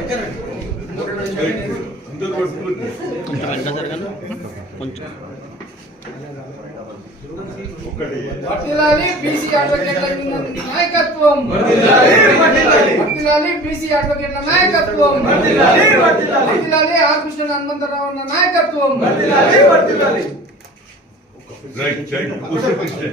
అక్కడనండి మొదలైన చెట్ ముందు కొట్టుకుంటే అక్కడనండి కొంచెం ఒకటి వటిలాలి పిసి అడ్వకేట్ నాయకత్వం వటిలాలి వటిలాలి వటిలాలి పిసి అడ్వకేట్ నాయకత్వం వటిలాలి వీ వటిలాలి ఇది లలే ఆనందనందరావు నాయకత్వం వటిలాలి వీ వటిలాలి ఒక సైట్ ఓసే పక్కనే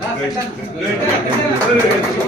Ah, c'est ça.